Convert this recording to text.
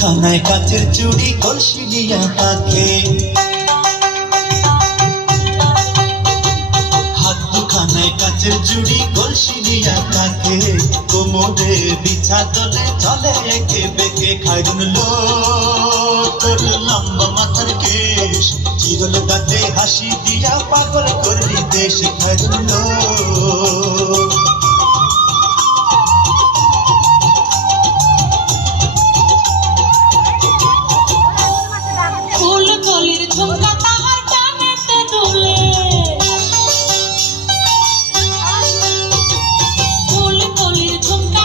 খানায় কাচের চুড়ি কলসি দিয়া তাকে, হাত দুখানায় কাচের চুড়ি কলসি দিয়া তাকে, কোমরে বিছা দলে চলে একে বেঁকে। খাইরুন লো তোর লম্বা মাথার কেশ, চিরল দাঁতে হাসি দিয়া পাগল করলি দেশ। খাইরুন লো